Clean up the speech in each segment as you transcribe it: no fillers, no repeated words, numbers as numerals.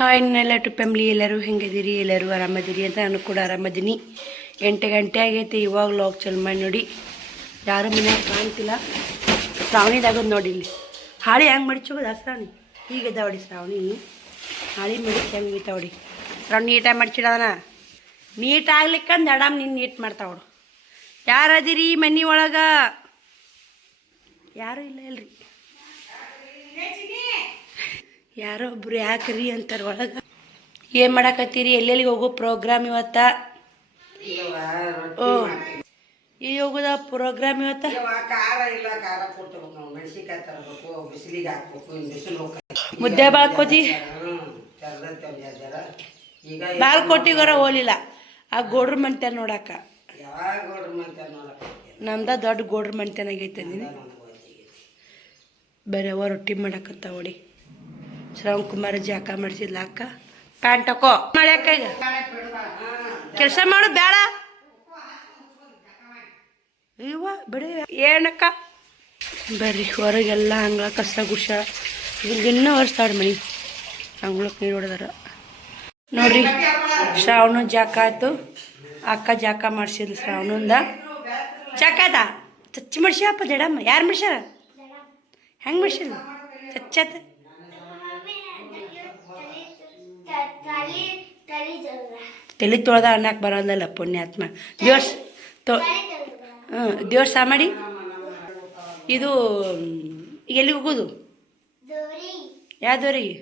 Hi ಇನ್ನೆಲ್ಲ to family ಎಲ್ಲರೂ ಹೆಂಗಿದ್ದೀರಿ, ಎಲ್ಲರೂ ಆರಾಮದಿರಿ ಅಂತ ನಾನು ಕೂಡ ಆರಾಮದೀನಿ. 8 ಗಂಟೆ ಆಗೈತಿ, ಇವಾಗ ಲಾಗ್ ಚಲ್ ಮಾಡಿ ನೋಡಿ. ಯಾರು ಮನ್ಯಾಗ ಕಾಣ್ತಿಲ್ಲ. ಶ್ರಾವಣಿದಾಗದು ನೋಡಿ, ಇಲ್ಲಿ ಹಾಳಿ ಹೆಂಗೆ ಮಡಿಚೋಗೋದ ಶ್ರಾವಣಿ ಹೀಗದ ಹೊಡಿ. ಶ್ರಾವಣಿ ಹಾಳಿ ಮಡಿಚಿ ಹೆಂಗೆ ಈತ ಹೊಡಿ. ಶ್ರಾವಣಿ ನೀಟಾಗಿ ಮಡ್ಚಿಡೋದನ ನೀಟಾಗ್ಲಿಕ್ಕಂದು ಅಡಾಮ್ ನೀನು ನೀಟ್ ಮಾಡ್ತಾವಡು. ಯಾರದಿರಿ ಮನೆ ಒಳಗೆ? ಯಾರೂ ಇಲ್ಲ ಇಲ್ರಿ, ಯಾರೋ ಒಬ್ರು ಯಾಕ್ರಿ ಅಂತಾರೆ ಒಳಗೆ. ಏನು ಮಾಡಕತ್ತೀರಿ? ಎಲ್ಲೆಲ್ಲಿಗೆ ಹೋಗೋ ಪ್ರೋಗ್ರಾಮ್ ಇವತ್ತ? ಓ ಈ ಹೋಗೋದ ಪ್ರೋಗ್ರಾಮ್ ಇವತ್ತ? ಮುದ್ದೆ ಬಾಳ್ಕೋತಿ ಬಾಳ್ಕೋಟಿಗಾರ ಹೋಲಿಲ್ಲ. ಆ ಗೋಡ್ರ ಮಂತ್ಯಾನ ನೋಡಾಕ. ನಮ್ದ ದೊಡ್ಡ ಗೋಡ್ರ ಮಂತ್ಯಾನಾಗೈತೆ. ನೀನು ಬರೀ ರೊಟ್ಟಿ ಮಾಡಕತ್ತ ಹೊಡಿ. ಶ್ರವಣ್ ಕುಮಾರ್ ಜಾಕ ಮಾಡಿಸಿದ್ಲ ಅಕ್ಕ. ಪ್ಯಾಂಟ್ ಹಾಕೋ ಮಾಡಿ ಅಕ್ಕ. ಈಗ ಕೆಲಸ ಮಾಡು ಬೇಡ ಇವ ಬಿಡಿ. ಏನಕ್ಕ ಬರ್ರಿ ಹೊರಗೆಲ್ಲ ಅಂಗಳ ಕಸ ಗುಷ ಇನ್ನೂ ಒರೆಸ್ತಾಡ್ರಿ ಮನೆ. ಅಂಗ್ಳಕ್ಕೆ ನೀರು ಹೊಡೆದಾರ ನೋಡ್ರಿ. ಶ್ರಾವಣ ಜಾಕ ಆಯ್ತು, ಅಕ್ಕ ಜಾಕ ಮಾಡಿಸಿದ್ಲು. ಶ್ರಾವಣಂದ ಜಾಕ ಆಯ್ತ ಚಚ್ಚಿ ಮಡ್ಸ್ಯಪ್ಪ ಜಡಮ್ಮ. ಯಾರು ಮಡ್ಸ್ಯಾರ? ಹೆಂಗೆ ಮಡ್ಸಿಲ್ಲ ಚಚ್ಚತ್? ತಲೆ ತೊಳ್ದ ಅನ್ನಕ್ಕೆ ಬರೋದಲ್ಲ ಪುಣ್ಯಾತ್ಮ. ದೇವ್ರ ಸಾಮಾಡಿ ಇದು ಎಲ್ಲಿಗೆ ಹೋಗೋದು? ಯಾವ್ದವ್ರಿಗೆ?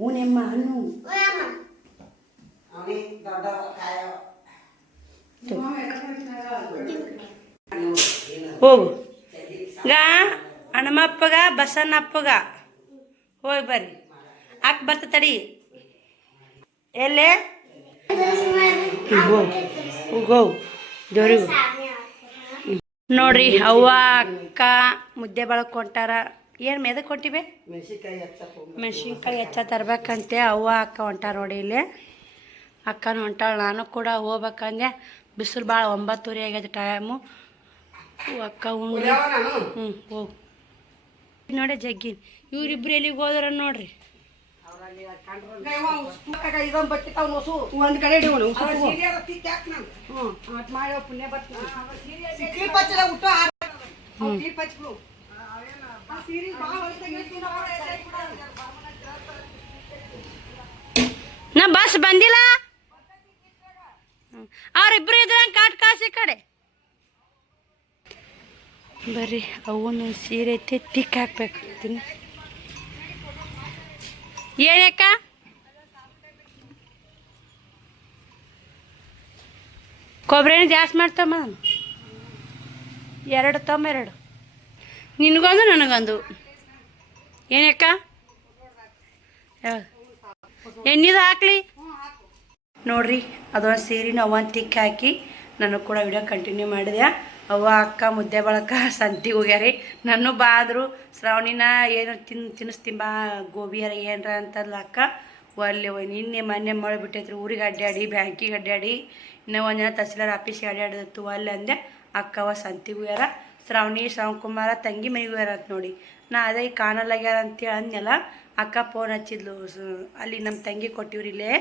ಹೂನೆಮ್ಮ ಹಣ್ಣು ಹೋಗು ಗಾ ಹಣಮಪ್ಪಗ ಬಸನ್ನಪ್ಪಗ ಹೋಗಿ ಬರ್ರಿ. ಅಕ್ಕ ಬರ್ತ ತಡಿ. ಎಲ್ಲೇ ಹೋಗು ದೇವ್ರಿಗೂ ನೋಡ್ರಿ. ಅವ್ವ ಅಕ್ಕ ಮುದ್ದೆ ಬಳಕೆ ಹೊಂಟಾರ. ಏನು ಮೆದಕ್ಕೆ ಹೊಂಟಿವೆ? ಮೆಣಸಿನ್ಕಾಯಿ ಹೆಚ್ಚ ತರ್ಬೇಕಂತೆ ಅವ್ವ ಅಕ್ಕ ಹೊಂಟಾರ ನೋಡಿ. ಇಲ್ಲಿ ಅಕ್ಕನೂ ಹೊಂಟಾಳ, ನಾನು ಕೂಡ ಹೋಗ್ಬೇಕಂದೆ. ಬಿಸಿಲು ಭಾಳ 9:30 ಆಗೈತೆ ಟೈಮು. ಅಕ್ಕ ಉಂಡ್ಲಿ. ಹೋಗು ನೋಡಿ ಜಗ್ಗಿ. ಇವ್ರಿಬ್ರು ಎಲ್ಲಿಗೆ ಹೋದ್ರ ನೋಡ್ರಿ. ಒಂದು ಕಡೆ ನಾ ಬಸ್ ಬಂದಿಲ್ಲ. ಅವ್ರಿಬ್ರು ಇದ್ರ ಕಾಟ್ ಕಾಸಿ ಕಡೆ ಬರ್ರಿ. ಅವನು ಸೀರೆ ಐತಿ ಟಿಕ್ ಹಾಕ್ಬೇಕಂತೀನಿ. ಏನಕ್ಕ ಕೊಬ್ಬರಿ ಜಾಸ್ತಿ ಮಾಡ್ತಮ್ಮ. 2 ತಮ್ಮ 2 ನಿನಗೊಂದು ನನಗೊಂದು. ಏನಕ್ಕ ಎಣ್ಣಿದು ಹಾಕ್ಲಿ ನೋಡ್ರಿ. ಅದೊಂದು ಸೀರೆನ ಅವನ್ ತಿಕ್ ಹಾಕಿ ನನಗೆ ಕೂಡ ವಿಡಿಯೋ ಕಂಟಿನ್ಯೂ ಮಾಡಿದೆ. ಅವ್ವ ಅಕ್ಕ ಮುದ್ದೆ ಬಳಕ ಸಂತಿಗೆ ಹೋಗ್ಯಾರಿ. ನಾನು ಬಾ ಆದರು ಶ್ರಾವಣಿನ ಏನು ತಿನ್ನಿಸ್ತೀನಿ ಬಾ ಗೋಬಿಯಾರ ಏನರ ಅಂತಲ್ಲ ಅಕ್ಕ. ಒಲ್ಲೆ ನಿನ್ನೆ ಮೊನ್ನೆ ಮಾಡಿಬಿಟ್ಟೈತ್ರಿ. ಊರಿಗೆ ಅಡ್ಡಾಡಿ ಬ್ಯಾಂಕಿಗೆ ಅಡ್ಡಾಡಿ ಇನ್ನೂ ಒಂದಿನ ತಹಸೀಲ್ದಾರ್ ಆಫೀಸಿಗೆ ಅಡ್ಡಾಡಿತ್ತು. ಅಲ್ಲಿ ಅಂದೆ ಅಕ್ಕವ ಸಂತಿಗೆ ಹೋಗ್ಯಾರ. ಶ್ರಾವಣ್ ಕುಮಾರ ತಂಗಿ ಮನೆಗೆ ಹೋಗ್ಯಾರ ಅಂತ ನೋಡಿ. ನಾ ಅದೇ ಕಾಣಲ್ಲಾಗ್ಯಾರ ಅಂತೇಳಿ ಅಂದೆಲ್ಲ. ಅಕ್ಕ ಫೋನ್ ಹಚ್ಚಿದ್ಲು. ಅಲ್ಲಿ ನಮ್ಮ ತಂಗಿ ಕೊಟ್ಟಿವ್ರಿ, ಇಲ್ಲೇ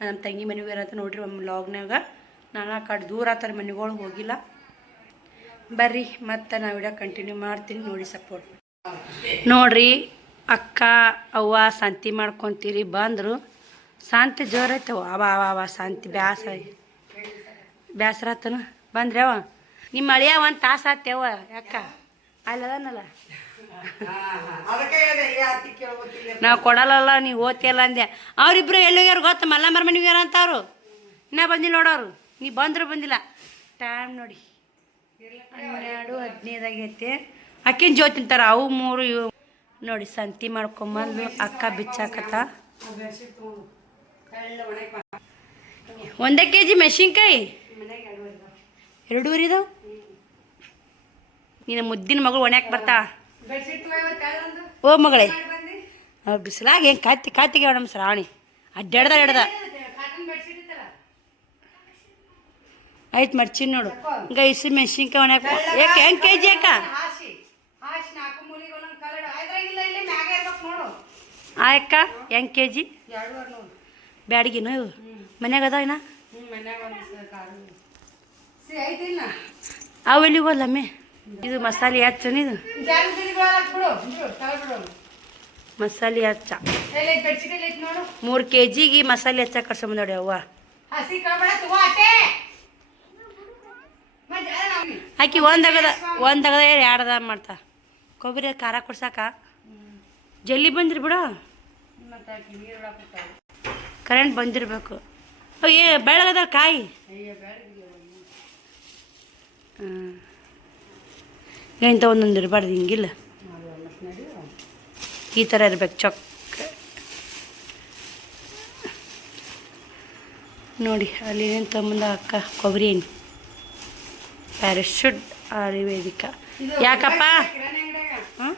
ನಮ್ಮ ತಂಗಿ ಮನೆಗೆ ಹೋಗ್ಯಾರ ಅಂತ ನೋಡ್ರಿ. ಒಮ್ಮೆ ಲಾಗ್ನಾಗ ನಾನು ಆ ಕಡೆ ದೂರ ಆತರ ಮನೆಗಳು ಹೋಗಿಲ್ಲ. ಬರ್ರಿ ಮತ್ತು ನಾ ವಿಡಿಯೋ ಕಂಟಿನ್ಯೂ ಮಾಡ್ತೀನಿ ನೋಡಿ. ಸಪೋರ್ಟ್ ನೋಡ್ರಿ. ಅಕ್ಕ ಅವ್ವ ಶಾಂತಿ ಮಾಡ್ಕೊತೀರಿ ಬಂದರು. ಶಾಂತಿ ಜೋರೈತವ. ಅವ ಶಾಂತಿ ಬ್ಯಾಸರತನ ಬಂದ್ರಿ. ಅವ ನಿಮ್ಮ ಅಳಿಯ 1 ತಾಸು ಆತೇವ. ಯಾಕ ಅಲ್ಲದನಲ್ಲ ನಾವು ಕೊಡಲ್ಲಲ್ಲ, ನೀವು ಓದ್ತಿಯಲ್ಲ ಅಂದೆ. ಅವ್ರಿಬ್ರು ಎಲ್ಲೋಗ್ಯಾರ ಗೊತ್ತ? ಮಲ್ಲಮ್ಮರ ಮನೆಗೆ ಹೋಗ್ಯಾರ ಅಂತ. ಅವರು ಇನ್ನೂ ಬಂದಿಲ್ಲ ನೋಡೋರು. ನೀ ಬಂದರೂ ಬಂದಿಲ್ಲ. ಟೈಮ್ ನೋಡಿ 12:15 ಆಗೈತೆ. ಅಕ್ಕಿನ ಜೋತಿ ತಿಂತಾರೆ ಅವು 3 ಇವು ನೋಡಿ. ಸಂತಿ ಮಾಡ್ಕೊಂಬಂದು ಅಕ್ಕ ಬಿಚ್ಚಾಕತ್ತ. 1 kg ಮೆಣಸಿನ್ಕಾಯಿ 2 ಇದಾವೆ. ನೀನು ಮುದ್ದಿನ ಮಗಳು ಒಣ್ಯಾಕೆ ಬರ್ತಾ? ಓ ಮಗಳೇ ಬಿಸಿಲಾಗ ಏನು ಕಾತಿಗೆ ಮೇಡಮ್ ಶ್ರಾವಣಿ ಅಡ್ಡಾಡ್ದ ಆಯ್ತು ಮರ್ಚಿ ನೋಡು ಈಗ ಇಸಿ ಮೆಣಸಿನ್ಕಾಯಿ ಒಣಕ ಯಾಕೆ ಹೆಂಗೆ ಕೆ ಜಿ ಅಕ್ಕ ಆಯಕ್ಕ ಹೆಂಗೆ ಕೆ ಜಿ ಬ್ಯಾಡಿಗೆನು ಇವು ಮನ್ಯಾಗ ಅದಾವ ಇನ್ನ ಅವು ಎಲ್ಲಿಗೆ ಹೋದ್ಲಮ್ಮೆ ಇದು ಮಸಾಲೆ ಹಚ್ಚನ ಇದು ಮಸಾಲೆ ಹಚ್ಚ 3 kg ಮಸಾಲೆ ಹಚ್ಚ ಕರ್ಸಂಬಂದೋಡಿ ಅವ್ವ ಆಕಿ ಒಂದಗದ ಎರಡದ ಮಾಡ್ತಾ ಕೊಬ್ಬರಿ ಖಾರ ಕೊಡ್ಸಾಕ ಜಲ್ದಿ ಬಂದ್ರಿ ಬಿಡು ಕರೆಂಟ್ ಬಂದಿರಬೇಕು ಏ ಬೆಳಗದ ಕಾಯಿ ಇಂಥ ಒಂದೊಂದು ಇರಬಾರ್ದು ಹಿಂಗಿಲ್ಲ ಈ ಥರ ಇರ್ಬೇಕು ಚೊಕ್ಕ ನೋಡಿ ಅಲ್ಲಿ ಏನೇನು ತಗೊಂಬಂದ ಅಕ್ಕ ಕೊಬ್ಬರಿ ಎಣ್ಣೆ ಪ್ಯಾರಾಶೂಟ್ ಆಯುರ್ವೇದಿಕ ಯಾಕಪ್ಪ ಹಾಂ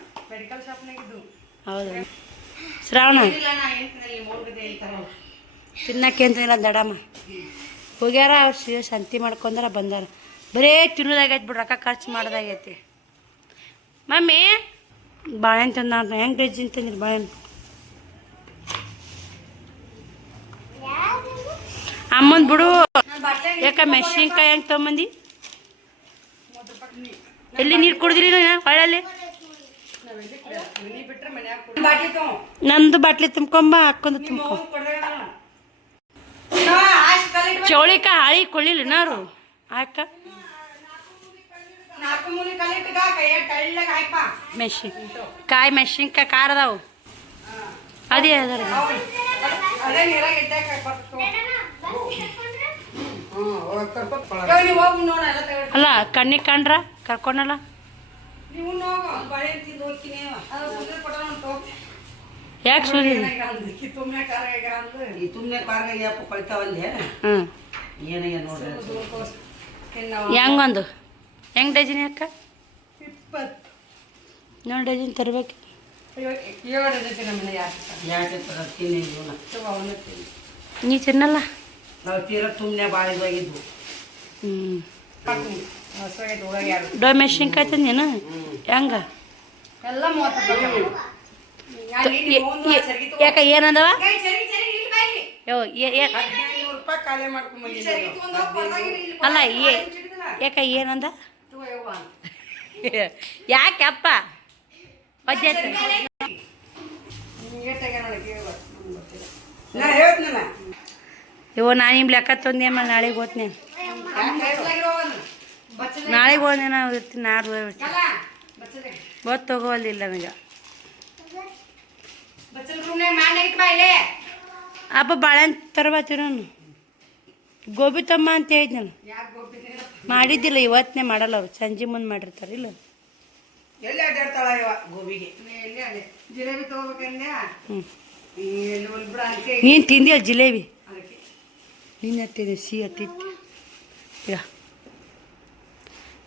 ಹೌದಾ ಶ್ರಾವಣ ತಿನ್ನಕ್ಕೆ ಅಂತ ದಡಮ್ಮ ಹೋಗ್ಯಾರ ಅವ್ರು ಸಂತಿ ಮಾಡ್ಕೊಂಡಾರ ಬಂದಾರ ಬರೇ ತಿನ್ನೋದಾಗೈತೆ ಬಿಡ್ರಿ ರೊಕ್ಕ ಖರ್ಚು ಮಾಡೋದಾಗೈತಿ ಮಮ್ಮಿ ಬಾಳೆಹಣ್ಣು ತಂದ ಹೆಂಗೆ ಡಜನ್ ತಂದಿರಿ ಬಾಳೆಹಣ್ಣು ಅಮ್ಮಂದು ಬಿಡು ಯಾಕ ಮೆಣಸಿನ್ಕಾಯಿ ಹೆಂಗೆ ತೊಗೊಂಬಂದು ಎಲ್ಲಿ ನೀರು ಕುಡ್ದಿರಿ ಹೊಳಲ್ಲಿ ನಂದು ಬಾಟ್ಲಿ ತುಂಬ್ಕೊಂಬ ಹಾಕೊಂಡು ತುಂಬ್ಕೊ ಚೌಳಿಕ ಹಾಳಿ ಕೊಳ್ಳಿಲ್ಲ ನಾರು ಆಕ ಮೆಣಸಿನ್ಕಾಯಿ ಮೆಣಸಿನ್ಕಾಯಿ ಖಾರ ಅದಾವು ಅದೇ ಅದಾರ ಅಲ್ಲ ಕಣ್ಣಿಗೆ ಕಂಡ್ರ ಕರ್ಕೊಂಡಲ್ಲ ಯಾಕೆ ಸುರಿ ಹೆಂಗೊಂದು ಹೆಂಗೆ ಡಜನ್ ಅಕ್ಕ ನೋಡಿ ಡಜನ್ ತರ್ಬೇಕು ನೀ ತಿನ್ನಲ್ಲ ಡೊ ಮೆಣಸಿನ್ಕಾಯಿ ತಂದೇನು ಹೆಂಗ ಯಾಕ ಏನಂದವ ಅಲ್ಲ ಯಾಕ ಏನಂದ ಯಾಕಪ್ಪ ಇವ ನಾನು ನಿಮ್ಮ ಲೆಕ್ಕ ತಂದೆ ಮೇಲೆ ನಾಳೆಗೆ ಹೋಗ್ತೀನಿ ನಾಳೆಗೆ ಹೋದೆ ನಾವು ಇರ್ತೀನಿ ನಾಡು ಗೊತ್ತು ಹೋಗೋದಿಲ್ಲ ನನಗೆ ಅಪ್ಪ ಬಾಳೆಹಣ್ಣು ತರಬತ್ತೀರ ನಾನು ಗೋಬಿ ತಮ್ಮ ಅಂತ ಹೇಳಿದ್ ನಾನು ಮಾಡಿದ್ದಿಲ್ಲ ಇವತ್ತೇ ಮಾಡಲ್ಲ ಅವ್ರು ಸಂಜೆ ಮುಂದೆ ಮಾಡಿರ್ತಾರೆ ಇಲ್ಲ ನೀನು ತಿಂದಿಯ ಜಿಲೇಬಿ ನೀನು ಹತ್ತಿದೆ ಸಿಹಿ ಹತ್ತಿತ್ತು ಈಗ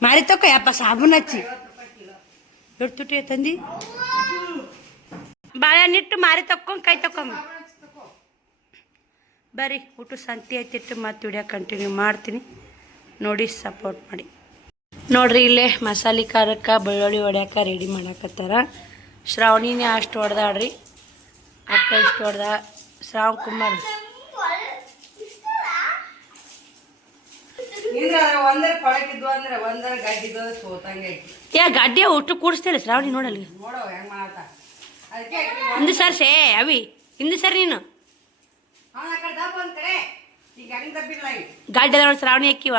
ಮಾರಿ ತಕೋ ಯಪ್ಪ ಸಾಬೂನು ಹಚ್ಚಿ ದೊಡ್ಡ ತುಟಿ ತಂದು ಬಾಳೆಹಣ್ಣಿಟ್ಟು ಮಾರಿ ತಕ್ಕೊಂಡು ಕೈ ತಕೊಂಬ ಬರ್ರಿ ಊಟ ಸಂತಿ ಐತಿಟ್ಟು ಮತ್ತೆ ವಿಡಿಯೋ ಕಂಟಿನ್ಯೂ ಮಾಡ್ತೀನಿ ನೋಡಿ ಸಪೋರ್ಟ್ ಮಾಡಿ ನೋಡ್ರಿ ಇಲ್ಲೇ ಮಸಾಲೆ ಖಾರಕ್ಕೆ ಬೆಳ್ಳುಳ್ಳಿ ಹೊಡ್ಯಾಕ ರೆಡಿ ಮಾಡಾಕತ್ತಾರ ಶ್ರಾವಣಿನೇ ಅಷ್ಟು ಹೊಡೆದಾಡ್ರಿ ಅಕ್ಕ ಇಷ್ಟು ಹೊಡೆದ ಶ್ರಾವಣ್ ಕುಮಾರ್ ಯಾ ಗಡ್ಡೆ ಊಟ ಕೂಡಿಸ್ತೇನೆ ಶ್ರಾವಣಿ ನೋಡಲ್ಲಿ ಇಂದು ಸರ್ ಸೇ ಅವಿ ಇಂದು ಸರ್ ನೀನು ಗಾಡಿ ನೋಡಿ ಶ್ರಾವಣಿ ಅಕ್ಕಿವ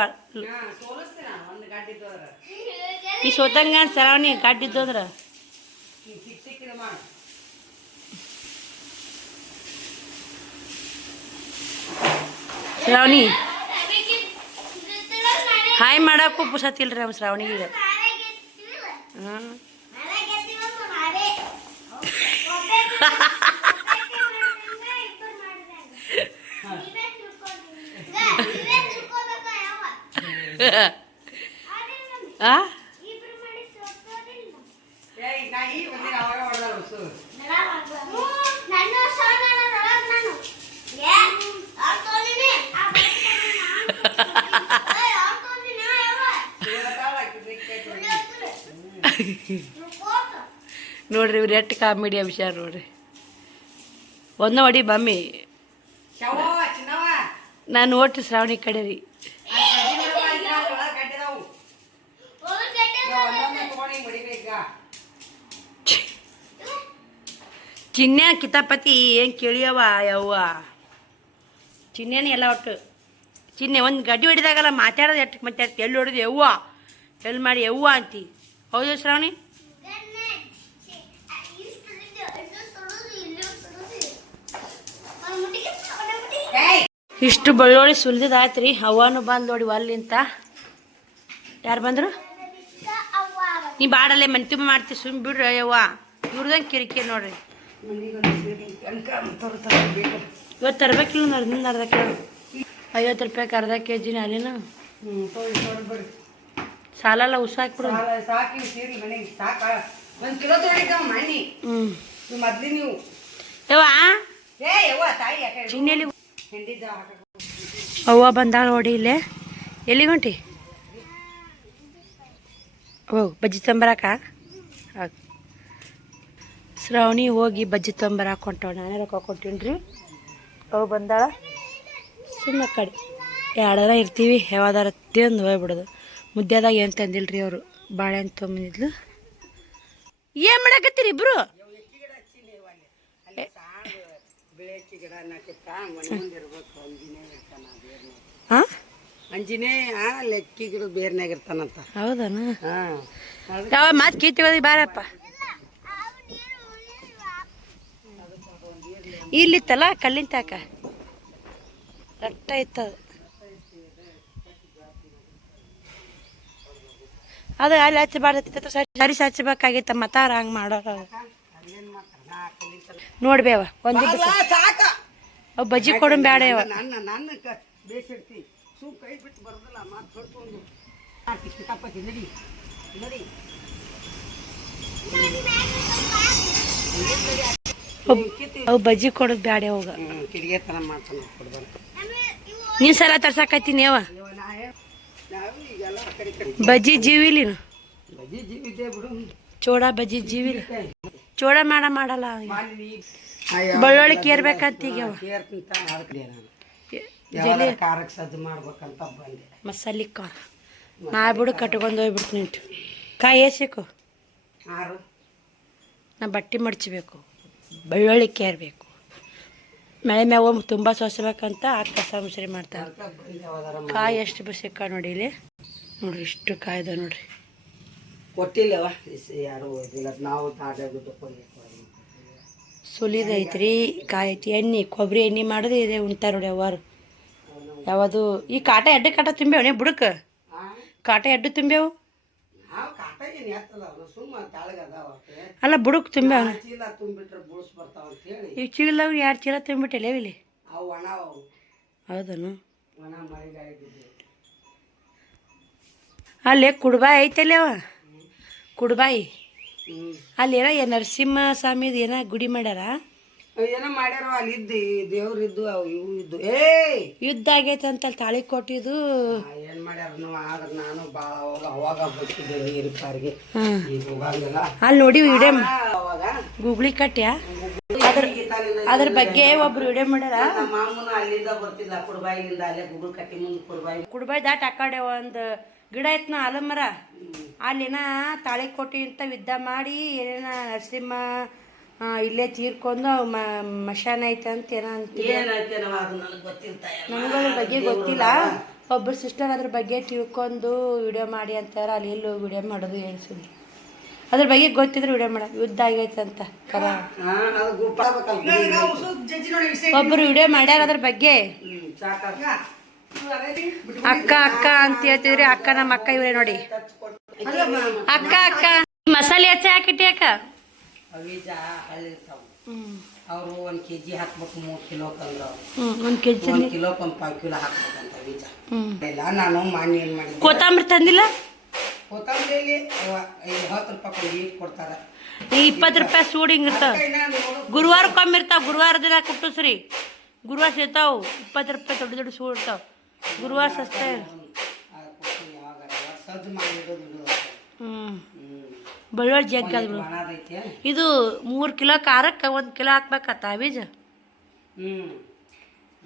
ಈ ಸೋತಂಗ ಶ್ರಾವಣಿ ಗಾಡಿದ್ದು ಅಂದ್ರ ಶ್ರಾವಣಿ ಹಾಯ್ ಮಾಡಕ್ಕೂ ಪುಸತಿಲ್ರಿ ನಮ್ಮ ಶ್ರಾವಣಿಗೆ ಹಾಂ ನೋಡ್ರಿ ಇವ್ರು ಎಷ್ಟು ಕಾಮಿಡಿ ಅಂಶ ನೋಡ್ರಿ. ಒಂದ ಹೊಡಿ ಮಮ್ಮಿ, ನಾನು ಓಟು ಶ್ರಾವಣಿ ಕಡೆ ರೀ. ಚಿನ್ನೆ ಕಿತಾಪತಿ ಏನು ಕೇಳಿಯವ ಯವ್ವ, ಚಿನ್ನೆನೇ ಎಲ್ಲ ಒಟ್ಟು. ಚಿನ್ನೆ ಒಂದು ಗಡ್ಡಿ ಹೊಡಿದಾಗಲ್ಲ ಮಾತಾಡೋದು ಎಷ್ಟು ಮಾತಾಡ್ತಿ, ಎಲ್ಲಿ ಹೊಡಿದು ಯವ್ವ ಎಲ್ಲಿ ಮಾಡಿ ಯವ್ವ ಅಂತಿ. ಹೌದು ಶ್ರಾವಣಿ? ಇಷ್ಟು ಬೆಳ್ಳುಳ್ಳಿ ಸುಲಿದಾಯ್ತು ರೀ. ಅವ್ವನು ಬಂದು ನೋಡಿ ಅಲ್ಲಿಂತ. ಯಾರು ಬಂದರು? ನೀ ಬಾಡಲ್ಲೇ ಮನೆ ತುಂಬ ಮಾಡ್ತಿ, ಸುಮ್ಮನೆ ಬಿಡ್ರಿ ಯವ್ವ. ಇವ್ರದಂಗೆ ಕಿರಿಕಿರಿ ನೋಡ್ರಿ. ಇವತ್ತು ತರಬೇಕಿಲ್ಲ ನೋಡಿ, ಇನ್ನೊಂದು ಅರ್ಧ ಕಿಲೋ 50 ರೂಪಾಯಿಗೆ ಅರ್ಧ ಕೆಜಿನ ಅಲ್ಲಿನ ಸಾಲಲ್ಲ ಉಸ ಹಾಕ್ಬಿಡು. ಯವ್ವ ಚಿನ್ನೆಲಿ ಅವ್ವ ಬಂದಾಳ ನೋಡಿ ಇಲ್ಲೇ. ಎಲ್ಲಿಗೆ ಹೊಂಟಿ? ಹೋಗಿ ಬಜ್ಜಿ ತಂಬರಾಕ. ಶ್ರಾವಣಿ ಹೋಗಿ ಬಜ್ಜಿ ತಂಬರಾಕ ಹೊಂಟವ. ನಾನೇ ರೊಕ್ಕ ಕೊಟ್ಟೀನಿ ರೀ. ಅವು ಬಂದಾಳ. ಸುಮ್ಮನೆ ಕಡೆ ಎರಡರ ಇರ್ತೀವಿ, ಯಾವ್ದಾರ ತಿಂದು ಹೋಗ್ಬಿಡೋದು. ಮುದ್ದೆದಾಗ ಏನು ತಂದಿಲ್ರಿ ಅವರು. ಬಾಳೆಹಣ್ಣು ತೊಗೊಂಬಂದಿದ್ಲು. ಏನು ಮಾಡಕತ್ತೀರಿ ಇಬ್ರು? ಹಾಂ, ಅಂಜಿನೇಯ ಲೆಕ್ಕಿ ಗಿಡ ಬೇರ್ನಾಗ ಇರ್ತಾನಂತ. ಹೌದನ? ಯಾವ ಮಾತು ಕೀತಿಗೋದಿ ಬಾರಪ್ಪ. ಇಲ್ಲಿತ್ತಲ್ಲ ಕಲ್ಲಿನ ತಾಕ ರಟ್ಟ ಇತ್ತದು. ಅದು ಅಲ್ಲಿ ಹಚ್ಚಬಾರ್ದೈತಿ, ಸರಿ ಹಚ್ಚಬೇಕಾಗಿತ್ತ. ಮತ್ತಾರ ಹಂಗೆ ಮಾಡೋರು ನೋಡ್ಬೇವ. ಒಂದು ಅವು ಬಜ್ಜಿ ಕೊಡು ಬೇಡ ಇವ. ನನ್ನ ಬೇಸಿರ್ತಿ ಸೂ ಕೈ ಬಿಟ್ಟು ಬರೋದಿಲ್ಲ. ಮಾತು ಹೊಡ್ಕೊಂಡು ಕಿತಾಪತಿ ನಡಿ ನಡಿ. ಅವು ಬಜ್ಜಿ ಕೊಡೋದು ಬ್ಯಾಡ ಹೋಗ. ಕಿಡಿಗೆತನ ಮಾಡ್ತಾನೆ ಕೊಡ್ಬಾರ. ನೀನು ಸಲ ತರ್ಸಾಕತ್ತೀನಿ ಅವ ಬಜ್ಜಿ ಜೀವಿಲಿ. ಬಜ್ಜಿ ಜೀವಿದೆ ಬಿಡು. ಚೋಡ ಬಜ್ಜಿ ಜೀವಿಲಿ. ಚೋಡ ಮಾಡಲ್ಲ. ಬೆಳ್ಳುಳ್ಳಿ ಕೇರ್ಬೇಕಂತ ಈಗ ಖಾರಕ್ಕೆ ಸಜ್ಜು ಮಾಡ್ಬೇಕಂತ ಬಂದೆ. ಮಸಾಲೆ ಖಾರ ಮಾಡ್ಬಿಡು, ಕಟ್ಕೊಂಡು ಹೋಗ್ಬಿಡ್ತೀನಿ. ಕಾಯಿ ಏಸಿಕು, ನಾ ಬಟ್ಟೆ ಮಡ್ಚಬೇಕು, ಬೆಳ್ಳುಳ್ಳಿ ಕೇರ್ಬೇಕು, ಮಳೆ ಮ್ಯಾಗ ತುಂಬ ಸೋಸಬೇಕಂತ ಕಸ ಮುಸರಿ ಮಾಡ್ತಾರೆ. ಕಾಯಿ ಎಷ್ಟು ಬಸಿಕ ನೋಡಿ ಇಲ್ಲಿ ನೋಡ್ರಿ. ಇಷ್ಟು ಕಾಯ್ದ ನೋಡ್ರಿ. ಕೊಟ್ಟಿಲ್ಲವ ಯಾರು ಓದಿಲ್ಲ. ನಾವು ಸುಲಿದೈತ್ರಿ. ಕಾಯಿ ಐತಿ. ಎಣ್ಣೆ ಕೊಬ್ಬರಿ ಎಣ್ಣೆ ಮಾಡೋದು ಇದೆ ಉಣ್ತಾರೆ ನೋಡಿ ಅವ್ರು. ಯಾವುದು ಈ ಕಾಟ ಎಡ್ಡು ಕಾಟ ತುಂಬ್ಯಾವ ಬುಡಕ್ಕೆ. ಕಾಟ ಎಡ್ಡು ತುಂಬ್ಯಾವು ಅಲ್ಲ ಬುಡಕ್ಕೆ ತುಂಬ್ಯಾವ. ಈಗ ಚೀಲದಾಗ 2 ಚೀಲ ತುಂಬಿಟ್ಟಿಲ್ಲ ಇಲ್ಲಿ. ಹೌದನು? ಅಲ್ಲೇ ಕುಡ್ಬಾಯಿ ಐತಲ್ಲ ಅವ ಕುಡ್ಬಾಯಿ. ಅಲ್ಲಿ ಏನೋ ನರಸಿಂಹ ಸ್ವಾಮಿದು ಏನೋ ಗುಡಿ ಮಾಡ್ಯಾರ. ಏನೋ ಮಾಡ್ಯಾರ. ಅಲ್ಲಿ ಇದ್ದು ದೇವ್ರು ಇದ್ದು ಅವು ಇವು ಇದ್ದು. ಯುದ್ಧ ಆಗೈತೆ ಅಂತ ತಾಳಿ ಕೊಟ್ಟಿದ್ದು. ಏನು ಮಾಡ್ಯಾರ ಆದ್ರೆ ನಾನು ಭಾಳ ಅವಾಗ ಬರ್ತಿದ್ದೆ ನೀರಿಪಾರಿಗೆ. ಈಗ ಹೋಗಂಗಿಲ್ಲ. ಅಲ್ಲಿ ನೋಡಿ ವಿಡಿಯೋ ಅವಾಗ ಗೂಗ್ಲಿ ಕಟ್ಟ್ಯಾ ಅದ್ರ ಬಗ್ಗೆ ಒಬ್ರು ವಿಡಿಯೋ ಮಾಡ್ಯಾರ. ನಮ್ಮ ಮಾಮೂನ ಅಲ್ಲಿಂದ ಬರ್ತಿಲ್ಲ ಕುಡ್ಬಾಯಿಲಿಂದ. ಅಲ್ಲೇ ಗೂಗಲ್ ಕಟ್ಟಿ ಮುಂದೆ ಕುಡ್ಬಾಯಿ ದಾಟ್ ಆ ಕಡೆ ಒಂದು ಗಿಡ ಐತ್ನ ಆಲಮರ. ಅಲ್ಲಿನ ತಾಳಿ ಕೊಟ್ಟಿ ಅಂತ ಯುದ್ಧ ಮಾಡಿ ಏನೇನ ನರಸಿಂಹ ಇಲ್ಲೇ ತೀರ್ಕೊಂಡು ಮಶಾನ ಐತೆ ಅಂತ ಏನೋ ಅಂತೀವಿ. ನನಗದ್ರ ಬಗ್ಗೆ ಗೊತ್ತಿಲ್ಲ. ಒಬ್ಬರು ಸಿಸ್ಟರ್ ಅದ್ರ ಬಗ್ಗೆ ತಿಳ್ಕೊಂಡು ವಿಡಿಯೋ ಮಾಡಿ ಅಂತಾರೆ. ಅಲ್ಲಿ ಎಲ್ಲೂ ವಿಡಿಯೋ ಮಾಡೋದು ಏನು ಸುದ್ದಿ. ಅದ್ರ ಬಗ್ಗೆ ಗೊತ್ತಿದ್ರೆ ವಿಡಿಯೋ ಮಾಡೋದು. ಯುದ್ಧ ಆಗೈತೆ ಅಂತ ಒಬ್ಬರು ವಿಡಿಯೋ ಮಾಡ್ಯಾರ ಅದ್ರ ಬಗ್ಗೆ. ಅಕ್ಕ ಅಕ್ಕ ಅಂತ ಹೇಳ್ತಿದ್ರಿ. ಅಕ್ಕ ನಮ್ಮ ಅಕ್ಕ ಇವರೇ ನೋಡಿ. ಅಕ್ಕ ಅಕ್ಕ ಮಸಾಲೆ ಹೆಚ್ಚ ಹಾಕಿಟ್ಟಿ ಅಕ್ಕ. ಅವರು 1 kg ಹಾಕ್ಬೇಕು. 3 ಕಿಲೋ ಕಂದ್ರ 1 kg 1 ಕಿಲೋಕ್ಕೆ 1 ಪಾವು ಕಿಲೋ ಹಾಕ್ಬೇಕಂತ ಬೀಜ. ಇಲ್ಲ ನಾನು ಮಾನ್ಯ ಏನು ಮಾಡಿದ್ದೆ. ಕೊತ್ತಂಬರಿ ತಂದಿಲ್ಲ. ಕೊತ್ತಂಬರಿ 10 ರೂಪಾಯಿ ಈಟ್ ಕೊಡ್ತಾರೆ. 20 ರೂಪಾಯಿ ಸೂಡ್ ಹಿಂಗೆ ಇರ್ತಾವ. ಗುರುವಾರಕ್ಕೊಮ್ಮೆ ಇರ್ತಾವ. ಗುರುವಾರ ದಿನ ಕುಟ್ಟಿಸ್ರಿ. ಗುರುವಾರ ಸಿಗ್ತಾವ 20 ರೂಪಾಯಿ ದೊಡ್ಡ ದೊಡ್ಡ ಸೂಡ್ ಇರ್ತಾವ. ಗುರುವಾರ ಸಸ್ತ ಸಜ್ಜು ಮಾಡಿಡೋದು. ಬೆಳ್ಳುಳ್ಳಿ ಜಗ್ಗಿ ಅದು ಬಿಡು. ಒಣದೈತಿ. ಇದು 3 ಕಿಲೋ ಖಾರಕ್ಕೆ 1 ಕಿಲೋ ಹಾಕ್ಬೇಕತ್ತ ಬೀಜ.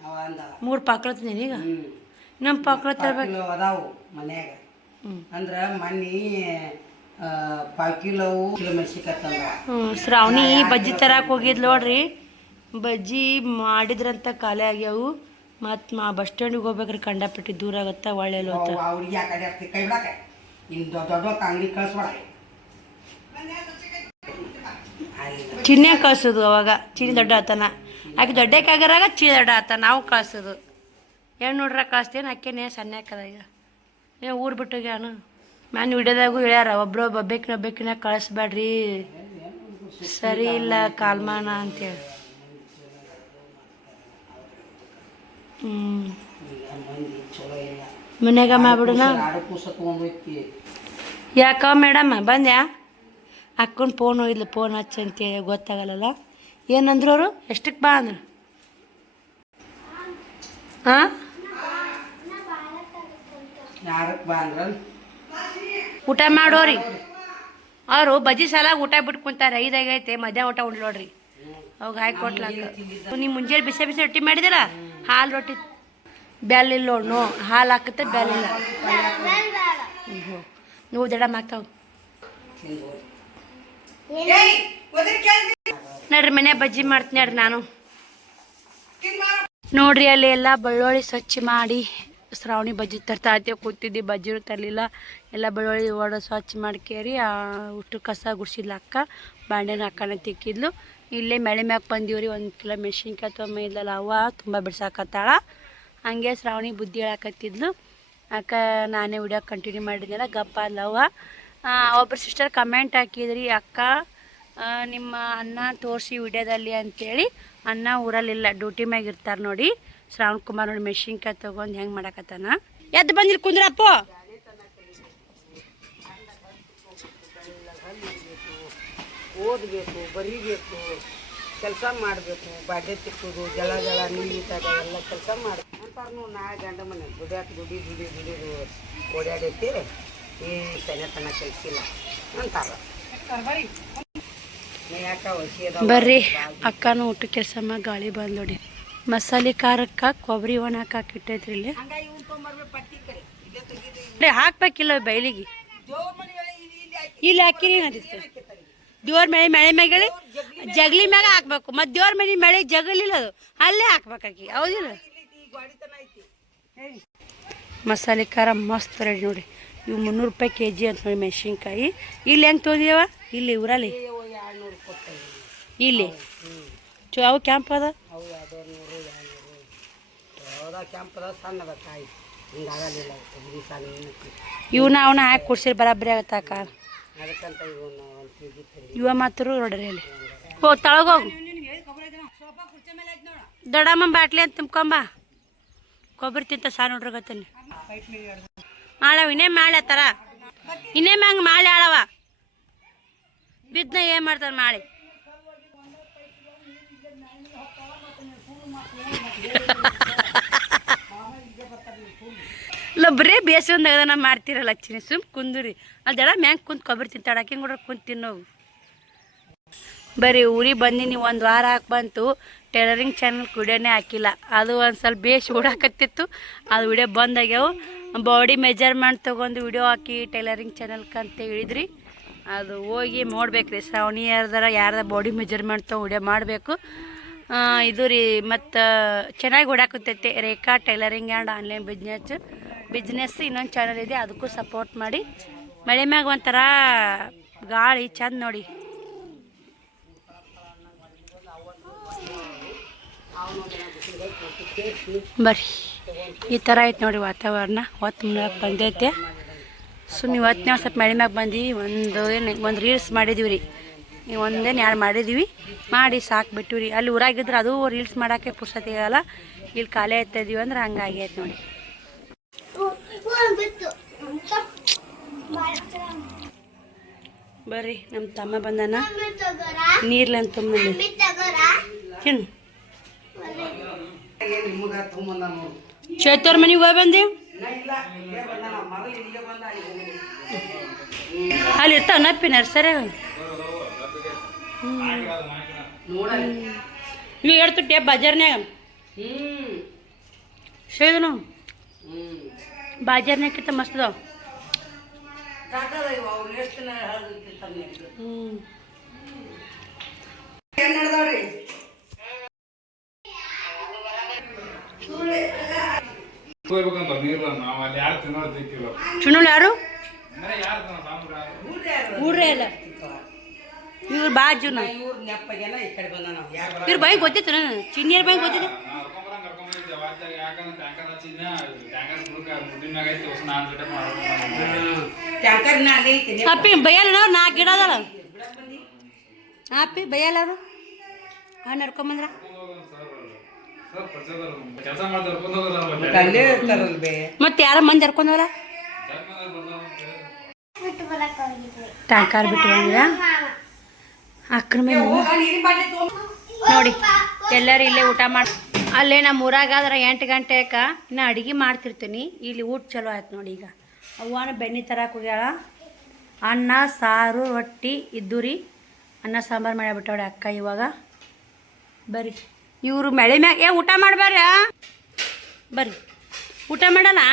ಅವ ಅಂದ 3 ಪಾಕ್ಳ ತಿಂದೀನಿ ಈಗ. ನಮ್ಮ ಪಾಕ್ಳ ತರ್ಬೇಕು. ಅದಾವು ಮನ್ಯಾಗ. ಅಂದ್ರೆ ಮನ್ನಿ 5 ಕಿಲೋ ಮೆಣಸಿನ್ಕಾಯಿ ತಂದ. ಶ್ರಾವಣಿ ಬಜ್ಜಿ ತರಕ್ಕೆ ಹೋಗಿದ್ ನೋಡ್ರಿ. ಬಜ್ಜಿ ಮಾಡಿದ್ರಂತ ಖಾಲಿ ಆಗ್ಯಾವು. ಮತ್ತು ಬಸ್ ಸ್ಟ್ಯಾಂಡಿಗೆ ಹೋಗ್ಬೇಕ್ರಿ, ಕಂಡಪಟ್ಟಿ ದೂರ ಆಗತ್ತ. ಒಳ್ಳೆಲ್ಲ ಅವ್ರಿಗೆ ಆ ಕಡೆ ಅಷ್ಟೇ ಕೈ ಬಿಡಾಕ ಇನ್ನು ದೊಡ್ಡ ಅಂಗಡಿ ಕಳಿಸ್ಬೇಡ. ಚಿನ್ನೆ ಕಳ್ಸೋದು ಅವಾಗ. ಚಿನ್ನಿ ದೊಡ್ಡ ಆತನ ಆಕೆ ದೊಡ್ಡಕ್ಕಾಗರಾಗ ಚಿನ್ನ ದೊಡ್ಡ ಆತ. ನಾವು ಕಳ್ಸೋದು ಏನು ನೋಡ್ರ ಕಳಿಸ್ತೇನೆ. ಆಕೆನೇ ಸಣ್ಣ ಹಾಕದ ಈಗ ಏನು ಊರು ಬಿಟ್ಟೋಗ್ಯಾನು. ನಾನು ವಿಡಿಯೋದಾಗೂ ಹೇಳ್ಯಾರ, ಒಬ್ಬಕ್ಕಿನ ಕಳಿಸ್ಬೇಡ್ರಿ, ಸರಿ ಇಲ್ಲ ಕಾಲ್ಮಾನ ಅಂತೇಳಿ. ಮನ್ಯಾಗ ಮಾಡ್ಬಿಡೋಣ. ಯಾಕ ಮೇಡಮ್ ಬಂದ್ಯಾ? ಅಕ್ಕನ ಫೋನ್ ಹೋಗಿದ್ಲು, ಫೋನ್ ಹಚ್ಚ ಅಂತೇಳಿ ಗೊತ್ತಾಗಲ್ಲ. ಏನಂದ್ರು ಅವರು? ಎಷ್ಟಕ್ಕೆ ಬಾ ಅಂದ್ರು? ಹಾಂ ಊಟ ಮಾಡೋರಿ ಅವರು. ಬಜ್ಜಿ ಸಾಲ ಊಟ ಬಿಟ್ಟು ಕುಂತಾರೆ. 5 ಆಗೈತೆ, ಮಧ್ಯಾಹ್ನ ಊಟ ಉಂಡು ನೋಡ್ರಿ. ಅವಾಗ ಹಾಕಿ ಕೊಟ್ಲಾಕ. ನೀವು ಮುಂಜಾನೆ ಬಿಸಿ ಬಿಸಿ ರೊಟ್ಟಿ ಮಾಡಿದಿಲ್ಲ, ಹಾಲು ರೊಟ್ಟಿ ಬ್ಯಾಲಿಲ್ಲ ನೋಡು. ಹಾಲು ಹಾಕತ್ತೆ ಬ್ಯಾಲಿಲ್ಲ. ನೀವು ದಡ ಮಾತಾವು ನೋಡ್ರಿ. ಮನೆ ಬಜ್ಜಿ ಮಾಡ್ತೀನಿ ನೋಡ್ರಿ ನಾನು. ನೋಡ್ರಿ ಅಲ್ಲಿ ಎಲ್ಲ ಬೆಳ್ಳುಳ್ಳಿ ಸ್ವಚ್ಛ ಮಾಡಿ ಶ್ರಾವಣಿ ಬಜ್ಜಿ ತರ್ತಾ ಕೂತಿದ್ದಿ. ಬಜ್ಜಿನೂ ತರಲಿಲ್ಲ. ಎಲ್ಲ ಬೆಳ್ಳುಳ್ಳಿ ಒಡ ಸ್ವಚ್ಛ ಮಾಡ್ಕೇರಿ ಉಷ್ಟು ಕಸ ಗುಡ್ಸಿದ್ಲು ಅಕ್ಕ. ಬಾಂಡೆನ ಅಕ್ಕನ ತಿಕ್ಕಿದ್ಲು. ಇಲ್ಲೇ ಮಳೆ ಮ್ಯಾಗ ಬಂದೀವ್ರಿ. 1 ಕಿಲೋ ಮೆಣಸಿನ್ಕಾಯಿ ತೊಗೊಂಬೈದಲ್ಲ ಅವ್ವ, ತುಂಬ ಬಿಡ್ಸಾಕತ್ತಾಳ. ಹಂಗೆ ಶ್ರಾವಣಿ ಬುದ್ಧಿ ಹೇಳಕತ್ತಿದ್ಲು. ಅಕ್ಕ ನಾನೇ ವಿಡಿಯೋ ಕಂಟಿನ್ಯೂ ಮಾಡಿದ್ನಲ್ಲ, ಗಪ್ಪ ಅಲ್ಲವ್ವ. ಒಬ್ಬರು ಸಿಸ್ಟರ್ ಕಮೆಂಟ್ ಹಾಕಿದ್ರಿ, ಅಕ್ಕ ನಿಮ್ಮ ಅನ್ನ ತೋರಿಸಿ ವಿಡಿಯೋದಲ್ಲಿ ಅಂತೇಳಿ. ಅನ್ನ ಊರಲ್ಲಿಲ್ಲ, ಡ್ಯೂಟಿ ಮ್ಯಾಗ ಇರ್ತಾರೆ ನೋಡಿ. ಶ್ರಾವಣ್ ಕುಮಾರ್ ನೋಡಿ ಮೆಣಸಿನ್ಕಾಯಿ ತೊಗೊಂಡು ಹೆಂಗೆ ಮಾಡಕತ್ತಾನ. ಎದ್ದು ಬಂದಿರಿ ಕುಂದ್ರಪ್ಪ. ಓದಬೇಕು, ಬರೀಬೇಕು, ಕೆಲಸ ಮಾಡಬೇಕು, ಬಾಡ್ಡೆ ತಿಕ್ಕೋದು, ಜಳ ನೀಟಾಗ ಎಲ್ಲ ಕೆಲಸ ಮಾಡಿ ಅಂತಾರು. ನಾಳೆ ಗಂಡ ಮನೆ ದುಡಿದು ಓಡಾಡೈತಿ, ಈ ತನ ಕೆಲಸಿಲ್ಲ ಅಂತಾರ. ಬರ್ರಿ ಅಕ್ಕನೂ ಊಟ ಕೆಲಸ ಮಾಡಿ ಗಾಳಿ ಬಂದು ನೋಡಿ. ಮಸಾಲೆ ಖಾರಕ್ಕೆ ಕೊಬ್ಬರಿ ಒಣಕ್ಕೆ ಹಾಕಿಟ್ಟೈತ್ರಿ ಇಲ್ಲಿ. ಹಾಕ್ಬೇಕಿಲ್ಲ ಬೈಲಿಗೆ. ಇಲ್ಲಿ ಹಾಕಿರಿ ಅಂತಿತ್ತು. ದೇವ್ರ ಮಳೆ ಮ್ಯಾಗಳಿ ಜಗಲಿ ಮ್ಯಾಗ ಹಾಕ್ಬೇಕು. ಮತ್ತು ದೇವ್ರ ಮಳೆ ಜಗಲಿಲ್ಲ, ಅದು ಅಲ್ಲೇ ಹಾಕ್ಬೇಕಾಕಿ. ಹೌದಿಲ್ಲ? ಮಸಾಲೆ ಖಾರ ಮಸ್ತ್ ರೆಡಿ ನೋಡಿ. ಇವು 300 ರೂಪಾಯಿ kg ಅಂತ ನೋಡಿ ಮೆಣಸಿನ್ಕಾಯಿ. ಇಲ್ಲಿ ಹೆಂಗೆ ತೊಗೊಂಡಿಯವ? ಇಲ್ಲಿ ಊರಲ್ಲಿ ಇಲ್ಲಿ ಅವು ಕ್ಯಾಂಪ್ ಅದ. ಇವನ್ನ ಅವನ್ನ ಹಾಕಿ ಕೊಡ್ಸಿರಿ ಬರಾಬರಿ ಆಗತ್ತಾಕ. ಇವ ಮಾತ್ರ ನೋಡ್ರಿ ಅಲ್ಲಿ. ತಳಗೋಗು ದೊಡ್ಡಮ್ಮ ಬಾಟ್ಲಿ ಅಂತ ತುಂಬ್ಕೊಂಬ. ಕೊಬ್ಬರಿ ತಿಂತ ಸಾ ನೋಡ್ರಗತ್ತನಿ ಆಳವ. ಇನ್ನೇ ಮಾಳೆ ಥರ ಇನ್ನೇ ಮ್ಯಾಂಗ ಮಾಳೆ ಆಳವ ಬಿದ್ನ ಏನು ಮಾಡ್ತಾರೆ ಮಾಳೆ. ಇಲ್ಲ ಬರೀ ಬೇಸಂದಾಗ ಮಾಡ್ತೀರಲ್ಲ ಚಿನಿ. ಸುಮ್ ಕುಂದ್ರಿ ಅದೆಲ್ಲ ಮ್ಯಾಂಗ ಕುಂತು ಕೊಬ್ಬರಿ ತಿಂತಾಡಕ್ಕೆ ಕೂಡ ಕುಂತು ತಿನ್ನೋವು. ಬರೀ ಊರಿಗೆ ಬಂದು 1 ವಾರ ಹಾಕಿ ಬಂತು. ಟೈಲರಿಂಗ್ ಚಾನಲ್ ವಿಡಿಯೋನೇ ಹಾಕಿಲ್ಲ. ಅದು ಒಂದು ಸ್ವಲ್ಪ ಬೇಸ್ ಓಡಾಕತ್ತಿತ್ತು, ಅದು ವಿಡಿಯೋ ಬಂದಾಗ್ಯಾವು. ಬಾಡಿ ಮೆಜರ್ಮೆಂಟ್ ತೊಗೊಂಡು ವಿಡಿಯೋ ಹಾಕಿ ಟೈಲರಿಂಗ್ ಚಾನಲ್ಗೆ ಅಂತ ಹೇಳಿದ್ರಿ. ಅದು ಹೋಗಿ ನೋಡ್ಬೇಕ್ರಿ. ಶ್ರಾವಣಿ ಯಾರ್ದಾರ ಬಾಡಿ ಮೆಜರ್ಮೆಂಟ್ ತೊಗೊಂಡು ವಿಡಿಯೋ ಮಾಡಬೇಕು. ಇದು ರೀ ಮತ್ತು ಚೆನ್ನಾಗಿ ಓಡಾಕತ್ತೈತೆ ರೇಖಾ ಟೈಲರಿಂಗ್ ಆ್ಯಂಡ್ ಆನ್ಲೈನ್ ಬಿಸ್ನೆಸ್ ಇನ್ನೊಂದು ಚಾನಲ್ ಇದೆ, ಅದಕ್ಕೂ ಸಪೋರ್ಟ್ ಮಾಡಿ. ಮಳೆ ಮ್ಯಾಗ ಒಂಥರ ಗಾಳಿ ಚಂದ ನೋಡಿ. ಬರ್ರಿ ಈ ಥರ ಐತೆ ನೋಡಿ ವಾತಾವರಣ. ಹೊತ್ತು ಮುನ್ನಕ್ಕೆ ಬಂದೈತೆ. ಸುಮ್ಮನೆ ಇವತ್ತನೇ ಒಂದು ಸ್ವಲ್ಪ ಮಳೆ ಮ್ಯಾಗ ಬಂದೀವಿ. ಒಂದು ರೀಲ್ಸ್ ಮಾಡಿದೀವಿ ರೀ. ಒಂದೇನು 2 ಮಾಡಿದೀವಿ. ಮಾಡಿ ಸಾಕ್ಬಿಟ್ಟಿವಿ ರೀ. ಅಲ್ಲಿ ಊರಾಗಿದ್ರೆ ಅದು ರೀಲ್ಸ್ ಮಾಡೋಕ್ಕೆ ಪುರ್ಸತಿ ಇರಲ್ಲ. ಇಲ್ಲಿ ಖಾಲಿ ಆಯ್ತಾಯಿದ್ದೀವಿ ಅಂದ್ರೆ ಹಂಗಾಗೈತೆ ನೋಡಿ. ಬರ್ರಿ ನಮ್ಮ ತಮ್ಮ ಬಂದಾನ. ನೀರ್ಲಂತ ತುಂಬ ತಿನ್ನು. ಚೈತವ್ರ ಮನೆಗೆ ಹೋಗಿ ಬಂದೇವು. ಅಲ್ಲಿ ಇರ್ತಾವ ನಪ್ಪಿ ನರ್ಸರಿ ನೋಡಲ್ಲಿ ನೀವು ಹೇಳ್ತುಟ್ಟೆ ಬಜಾರ್ನ್ಯಾಗ ಸೇದನು ಬಾಜಾರ್ನ್ಯಾಗಿಂತ ಮಸ್ತ್ ಅದಾವ ಅವ್ರು ಎಷ್ಟು ಹೇಳ್ತಿರ್ತಾರೆ ಚುನುಲ್ ಯಾರು ಊರ್ರೇ ಅಲ್ಲ ಇವ್ರು ಬಾಜುನ ಇವ್ರು ನೆಪ್ಪಗೆಲ್ಲ ಈ ಕಡೆ ಬಂದ ನಾವು ಯಾರು ಇವ್ರ ಬಾಯಿ ಗೊತ್ತಿತ್ತು ಚಿನ್ನಿಯರ್ ಬಾಯಿ ಗೊತ್ತಿತ್ತು ಟ್ಯಾಂಕರ್ನ ಅಲ್ಲೇ ಐತಿ ಅಪ್ಪಿ ಬೈಯಲ್ಲ ನಾಲ್ಕು ಗಿಡ ಅದಲ್ಲ ಅಪ್ಪಿ ಬೈಯಲ್ಲ ಅವರು ನಡ್ಕೊಂಬಂದ್ರ ಅಲ್ಲೇ ಇರ್ತಾರಲ್ಲ ಬೇ ಮತ್ತೆ ಯಾರ ಮಂದಿ ಹರ್ಕೊಂಡವ್ರ ಟ್ಯಾಂಕರ್ ಬಿಟ್ಟು ಬಂದ್ರ ಅಕ್ಕನ ಮೇಲೆ ನೋಡಿ ಎಲ್ಲರೂ ಇಲ್ಲೇ ಊಟ ಮಾಡಿ ಅಲ್ಲೇ ನಮ್ಮ ಊರಾಗಾದ್ರೆ 8 ಗಂಟೆಗೆ ಇನ್ನು ಅಡುಗೆ ಮಾಡ್ತಿರ್ತೀನಿ ಇಲ್ಲಿ ಊಟ ಚಲೋ ಆಯ್ತು ನೋಡಿ ಈಗ ಅವ್ವನ ಬೆಣ್ಣೆ ತರಕ್ಕೆ ಹೋಗ್ಯಾಳ ಅನ್ನ ಸಾರು ರೊಟ್ಟಿ ಇದ್ದು ರೀ ಅನ್ನ ಸಾಂಬಾರು ಮಾಡಿಬಿಟ್ಟವಳೆ ಅಕ್ಕ ಇವಾಗ ಬರ್ರಿ ಇವರು ಮಳೆ ಮ್ಯಾಗ ಊಟ ಮಾಡಬೇಡ ಬರ್ರಿ ಊಟ ಮಾಡಲ್ಲ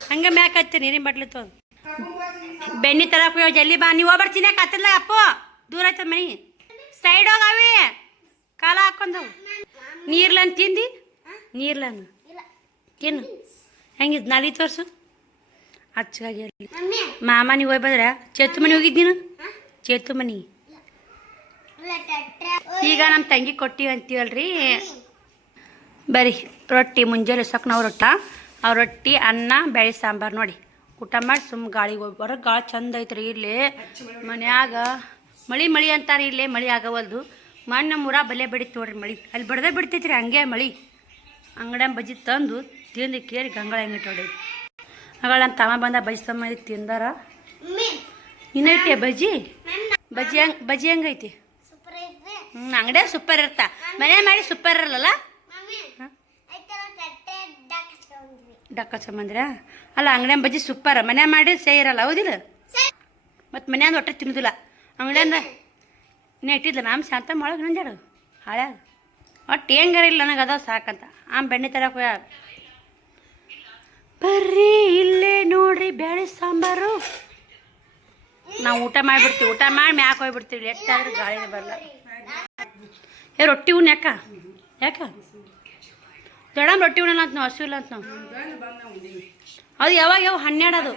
ಹಂಗೆ ಮ್ಯಾಕ್ ಹಚ್ತೀನಿ ನೀರಿನ ಬಟ್ಲಿ ತೋ ಬೆಣ್ಣೆ ತರಕ್ಕೆ ಹೋಗ್ಯಾವ ಜಲ್ದಿ ಬಾ ನೀವು ಬರ್ತೀನಿ ಕತ್ತಲ್ಲ ಅಪ್ಪು ದೂರ ಆಯ್ತದ ಮನೆ ಸೈಡ್ ಹೋಗವಿ ಕಾಲ ಹಾಕೊಂಡವು ನೀರ್ಲನ್ ತಿಂದು ನೀರ್ಲನ್ ತಿನ್ನು ಹೆಂಗಿದ್ ನಾಲಿ ತೋರ್ಸು ಹಚ್ಚಾಗಿ ಮಾಮ ನೀವು ಹೋಗಿ ಬಂದ್ರೆ ಚೇತು ಮನೆ ಹೋಗಿದ್ದೀನು ಚೇತು ಮನೆ ಈಗ ನಮ್ಮ ತಂಗಿ ಕೊಟ್ಟಿವಿ ಅಂತೀವಲ್ರಿ ಬರೀ ರೊಟ್ಟಿ ಮುಂಜಾನೆ ಸೊಕ್ಕ ನಾವು ಅವ್ರ ರೊಟ್ಟಿ ಅನ್ನ ಬೇಳೆ ಸಾಂಬಾರು ನೋಡಿ ಊಟ ಮಾಡಿ ಸುಮ್ಮ ಗಾಳಿಗೆ ಹೋಗಿ ಹೊರಗೆ ಗಾಳಿ ಚಂದ ಐತ್ರಿ ಇಲ್ಲಿ ಮನ್ಯಾಗ ಮಳಿ ಅಂತಾರೆ ಇಲ್ಲೇ ಮಳೆ ಆಗವಲ್ದು ಮಣ್ಣು ಮುರ ಬಲೆ ಬಿಡಿತು ನೋಡ್ರಿ ಮಳೆ ಅಲ್ಲಿ ಬಡ್ದೇ ಬಿಡ್ತೈತ್ರಿ ಹಂಗೆ ಮಳೆ ಅಂಗಡಿ ಬಜ್ಜಿ ತಂದು ತಿಂದು ಕೇರಿ ಗಂಗಳ ಹೆಂಗೆ ಹೊಡಿ ಆಗಳ ನಮ್ಮ ತಮ್ಮ ಬಂದ ಬಜ್ಜಿ ತಮ್ಮ ತಿಂದಾರ ಇನ್ನೈತೆ ಬಜ್ಜಿ ಹೆಂಗೈತಿ ಅಂಗಡಿಯಾಗ ಸೂಪರ್ ಇರ್ತಾ ಮನೆ ಮಾಡಿ ಸೂಪರ್ ಇರಲ್ಲ ಡಕ್ಕ ಸಂಬಂದ್ರ ಅಲ್ಲ ಅಂಗಡಿಯ ಬಜ್ಜಿ ಸೂಪರ್ ಮನೆ ಮಾಡಿ ಸೇರಲ್ಲ ಹೌದಿಲ್ಲ ಮತ್ತು ಮನ್ಯಾಂದ ಒಟ್ಟೆ ತಿನ್ನೋದಿಲ್ಲ ಅಂಗಡಿಯಿಂದ ಇನ್ನೂ ಇಟ್ಟಿದ್ಲ ನಮ್ಮ ಶಾಂತ ಮಾಡಕ್ಕೆ ನಂಜಾಡು ಹಾಳ್ಯಾಗ ಒಟ್ಟು ಹೆಂಗಾರ ಇಲ್ಲ ನನಗೆ ಅದಾವ ಸಾಕಂತ ಬೆಣ್ಣೆ ತರಕ್ಕೆ ಹೋಗ್ಯಾಳ ಬರ್ರಿ ಇಲ್ಲೇ ನೋಡ್ರಿ ಬೇಳೆ ಸಾಂಬಾರು ನಾವು ಊಟ ಮಾಡಿಬಿಡ್ತೀವಿ ಊಟ ಮಾಡಿ ಮ್ಯಾಕೆ ಹೋಗ್ಬಿಡ್ತೀವಿ ಎಷ್ಟಾದ್ರೂ ಗಾಳಿನ ಬರಲ್ಲ ರೊಟ್ಟಿ ಉಣ್ಣ ಯಾಕ ದೊಡ್ಡಮ್ಮ ರೊಟ್ಟಿ ಉಣ್ಣಲ್ಲ ಅಂತ ನಾವು ಹಸು ಇಲ್ಲ ಅಂತ ನಾವು ಅದು ಯಾವಾಗ 12 ಅದು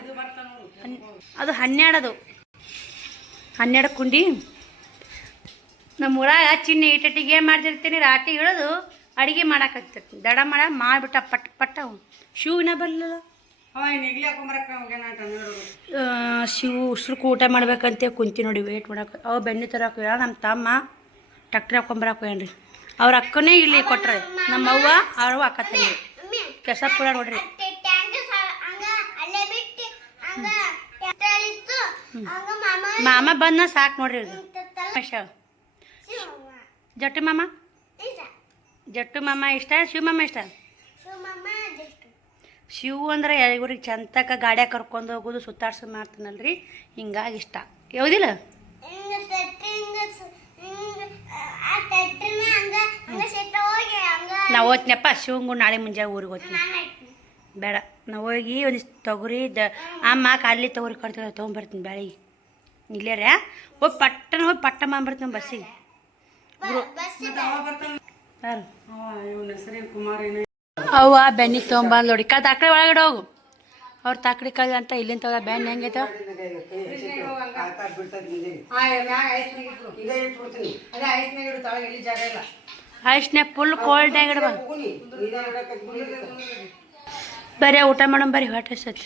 12 ಕುಂಡಿ ನಮ್ಮ ಊರಾಗ ಚಿನ್ನಿ ಇಟ್ಟಿಗೆ ಏನು ಮಾಡ್ತಿರ್ತೀನಿ ರಾಟಿ ಇಳಿದು ಅಡುಗೆ ಮಾಡಾಕತ್ತಿರ್ತೀನಿ ದಡ ಮಾಡಿಬಿಟ್ಟ ಪಟ್ಟ ಶಿವನ ಬರಲಿಲ್ಲ ಶಿವ ಉಸ್ರಕ್ಕೆ ಊಟ ಮಾಡ್ಬೇಕಂತ ಕುಂತಿ ನೋಡಿ ವೇಟ್ ಮಾಡಕ್ಕೆ ಅವು ಬೆಣ್ಣೆ ತರಕ್ಕೆ ನಮ್ಮ ತಮ್ಮ ಟ್ಯಾಕ್ಟ್ರಿ ಹಾಕೊಂಬರಕ್ಕೆ ಹೋಗ್ಯಾನ್ರಿ ಅವ್ರ ಅಕ್ಕನೇ ಇಲ್ಲಿ ಕೊಟ್ರೆ ನಮ್ಮವ್ವ ಅವ್ರವ್ವ ಅಕ್ಕ ತಂಗಿ ಕೆಸಪುರ ನೋಡ್ರಿ ಮಾಮ ಬಂದ ಸಾಕು ನೋಡ್ರಿ ಇದು ಜಟ್ಟು ಮಾಮ ಇಷ್ಟ ಶಿವ ಮಾಮ ಇಷ್ಟ ಶಿವ ಅಂದ್ರೆ ಇವ್ರಿಗೆ ಚಂತಕ ಗಾಡ್ಯಾಗ ಕರ್ಕೊಂಡು ಹೋಗೋದು ಸುತ್ತಾಡ್ಸೋದು ಮಾಡ್ತಾನಲ್ರಿ ಹಿಂಗಾಗಿ ಇಷ್ಟ ಯಾವುದಿಲ್ಲ ನಾವು ಹೋಗ್ತೀನಪ್ಪ ಶಿವಂಗು ನಾಳೆ ಮುಂಜಾನೆ ಊರಿಗೆ ಹೋಗ್ತೀನಿ ಬೇಡ ನಾವು ಹೋಗಿ ಒಂದಿಷ್ಟು ತೊಗರಿ ಅಮ್ಮ ಕಾಲಿ ತೊಗರಿ ಕಟ್ತೀವಿ ತೊಗೊಂಬರ್ತೀನಿ ಬೆಳಿಗ್ಗೆ ಇಲ್ಲೇ ಹೋಗಿ ಪಟ್ಟ ಮಾಡ್ಬಿಡ್ತೀನಿ ಬಸ್ಸಿಗೆ ಅವ್ವ ಬೆಣ್ಣೆ ತೊಗೊಂಬಂದು ನೋಡಿ ತಾಕಡೆ ಒಳಗಡೆ ಹೋಗು ಅವ್ರು ತಾಕಡಿ ಕಲ್ ಅಂತ ಇಲ್ಲಿಂದ ತಗೋ ಬೆಣ್ಣೆ ಹೆಂಗೈತ ಐಸ್ನ್ಯಾಗ ಫುಲ್ ಕೋಲ್ಡ್ ಆಗಿಡ್ಬ ಬರೀ ಊಟ ಮಾಡೋಣ ಬರೀ ಹೊಟ್ಟೆ ಸತಿ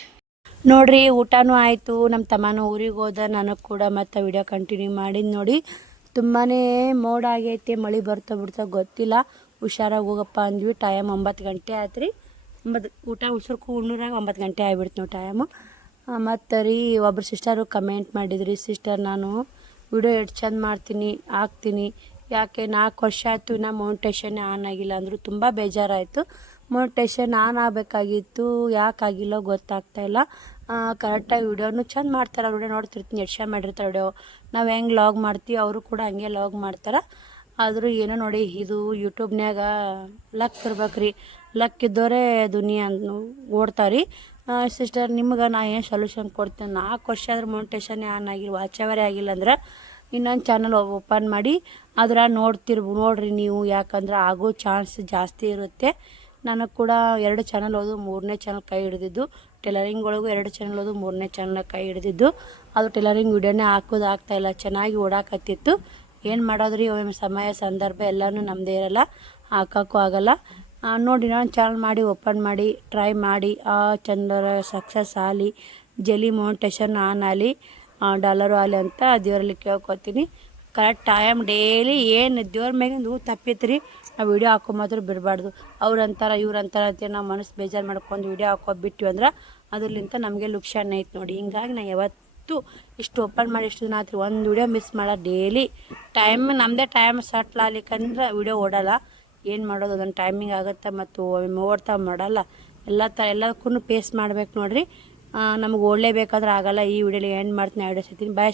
ನೋಡ್ರಿ ಊಟನೂ ಆಯಿತು ನಮ್ಮ ತಮ್ಮನೂ ಊರಿಗೆ ಹೋದ ನನಗೆ ಕೂಡ ಮತ್ತೆ ವಿಡಿಯೋ ಕಂಟಿನ್ಯೂ ಮಾಡಿದ್ದು ನೋಡಿ ತುಂಬಾ ಮೋಡ ಆಗೈತೆ ಮಳೆ ಬರ್ತಾ ಬಿಡ್ತಾ ಗೊತ್ತಿಲ್ಲ ಹುಷಾರಾಗಿ ಹೋಗಪ್ಪ ಅಂದ್ವಿ ಟೈಮ್ 9 ಗಂಟೆ ಆಯ್ತು ರೀ ಊಟ ಉಸ್ರಕ್ಕೂ ಉಣ್ಣೂರಾಗ 9 ಗಂಟೆ ಆಗಿಬಿಡ್ತು ನಾವು ಟೈಮು ಮತ್ತು ರೀ ಒಬ್ರು ಸಿಸ್ಟರು ಕಮೆಂಟ್ ಮಾಡಿದ್ರಿ ಸಿಸ್ಟರ್ ನಾನು ವಿಡಿಯೋ ಎಷ್ಟು ಚಂದ ಮಾಡ್ತೀನಿ ಹಾಕ್ತೀನಿ ಯಾಕೆ 4 ವರ್ಷ ಆಯಿತು ಇನ್ನೂ ಮೌಂಟೇಶನ್ನೇ ಆನ್ ಆಗಿಲ್ಲ ಅಂದರು ತುಂಬ ಬೇಜಾರಾಯಿತು ಮೊನಿಟೈಸೇಷನ್ ಆನ್ ಆಗಬೇಕಾಗಿತ್ತು, ಯಾಕಾಗಿಲ್ಲ ಗೊತ್ತಾಗ್ತಾ ಇಲ್ಲ. ಕರೆಕ್ಟಾಗಿ ವಿಡಿಯೋನು ಚಂದ ಮಾಡ್ತಾರೆ. ವಿಡಿಯೋ ನೋಡ್ತಿರ್ತೀನಿ, ಎಡ್ಶ ಮಾಡಿರ್ತಾರೆ ವಿಡಿಯೋ. ನಾವು ಹೆಂಗೆ ಲಾಗ್ ಮಾಡ್ತೀವಿ ಅವರು ಕೂಡ ಹಂಗೆ ಲಾಗ್ ಮಾಡ್ತಾರೆ. ಆದರೂ ಏನೋ ನೋಡಿ, ಇದು ಯೂಟ್ಯೂಬ್ನ್ಯಾಗ ಲಕ್ ಇರ್ಬೇಕ್ರಿ. ಲಕ್ ಇದ್ದವರೇ ದುನಿಯಾ ಓಡ್ತಾವ್ರಿ. ಸಿಸ್ಟರ್, ನಿಮ್ಗೆ ನಾ ಏನು ಸೊಲ್ಯೂಷನ್ ಕೊಡ್ತೀನಿ. 4 ವರ್ಷ ಆದ್ರೆ ಮೊನಿಟೈಸೇಷನ್ ಆನ್ ಆಗಿಲ್ಲ, ವಾಚ್ ಅವರೇ ಆಗಿಲ್ಲ ಅಂದ್ರೆ ಇನ್ನೊಂದು ಚಾನಲ್ ಓಪನ್ ಮಾಡಿ ಅದ್ರ ನೋಡ್ರಿ ನೀವು. ಯಾಕಂದ್ರೆ ಆಗೋ ಚಾನ್ಸ್ ಜಾಸ್ತಿ ಇರುತ್ತೆ. ನನಗೆ ಕೂಡ 2 ಚಾನಲ್ ಓದು 3ನೇ ಚಾನಲ್ ಕೈ ಹಿಡಿದಿದ್ದು. ಟೈಲರಿಂಗ್ ಒಳಗೂ 2 ಚಾನಲ್ ಓದು 3ನೇ ಚಾನಲ್ ಕೈ ಹಿಡಿದಿದ್ದು. ಅದು ಟೈಲರಿಂಗ್ ವಿಡಿಯೋನೇ ಆಗ್ತಾಯಿಲ್ಲ, ಚೆನ್ನಾಗಿ ಓಡಾಕತ್ತಿತ್ತು. ಏನು ಮಾಡೋದ್ರಿ, ಒಮ್ಮೆ ಸಮಯ ಸಂದರ್ಭ ಎಲ್ಲನೂ ನಮ್ಮದೇ ಇರಲ್ಲ, ಹಾಕೋಕ್ಕೂ ಆಗಲ್ಲ. ನೋಡಿ, ನಾನು ಚಾನಲ್ ಮಾಡಿ ಓಪನ್ ಮಾಡಿ ಟ್ರೈ ಮಾಡಿ ಚಂದರ ಸಕ್ಸಸ್ ಆಗಲಿ, ಜಲ್ದಿ ಮೊನಿಟೈಸೇಷನ್ ಆನ್ ಆಗಲಿ, ಡಾಲರು ಆಗಲಿ ಅಂತ ದೇವರಲ್ಲಿ ಕೇಳ್ಕೊತೀನಿ. ಕರೆಕ್ಟ್ ಟೈಮ್ ಡೈಲಿ ಏನು ದೇವ್ರ ಮ್ಯಾಗಿಂದು ತಪ್ಪಿತ್ರಿ, ನಾವು ವೀಡಿಯೋ ಹಾಕೊಂಬಾದ್ರು ಬಿಡಬಾರ್ದು. ಅವ್ರಂತಾರೆ ಇವ್ರಂತಾರೆ ಅಂತೇಳಿ ನಾವು ಮನಸ್ಸು ಬೇಜಾರು ಮಾಡ್ಕೊಂಡು ವೀಡಿಯೋ ಹಾಕೋಬಿಟ್ವಿ ಅಂದ್ರೆ ಅದ್ರಲ್ಲಿಂತ ನಮಗೆ ಲುಕ್ಷಾನ ಐತೆ ನೋಡಿ. ಹಿಂಗಾಗಿ ನಾನು ಯಾವತ್ತೂ ಇಷ್ಟು ಓಪನ್ ಮಾಡಿ ಇಷ್ಟು ದಿನ ಆತ್ರಿ, ಒಂದು ವೀಡಿಯೋ ಮಿಸ್ ಮಾಡೋದು. ಡೈಲಿ ಟೈಮ್ ನಮ್ಮದೇ ಟೈಮ್ ಸಟ್ಲ್ ಆಗ್ಲಿಕ್ಕಂದ್ರೆ ವೀಡಿಯೋ ಓಡೋಲ್ಲ. ಏನು ಮಾಡೋದು, ಅದೊಂದು ಟೈಮಿಂಗ್ ಆಗುತ್ತೆ ಮತ್ತು ಓಡ್ತಾ ಮಾಡಲ್ಲ. ಎಲ್ಲದಕ್ಕೂ ಪೇಸ್ ಮಾಡ್ಬೇಕು ನೋಡಿರಿ. ನಮಗೆ ಓಡಲೇಬೇಕಾದ್ರೆ ಆಗಲ್ಲ. ಈ ವಿಡಿಯೋಲಿ ಎಂಡ್ ಮಾಡ್ತೀನಿ. ವಿಡಿಯೋ ಸಿಗ್ತೀನಿ. ಬಾಯ್.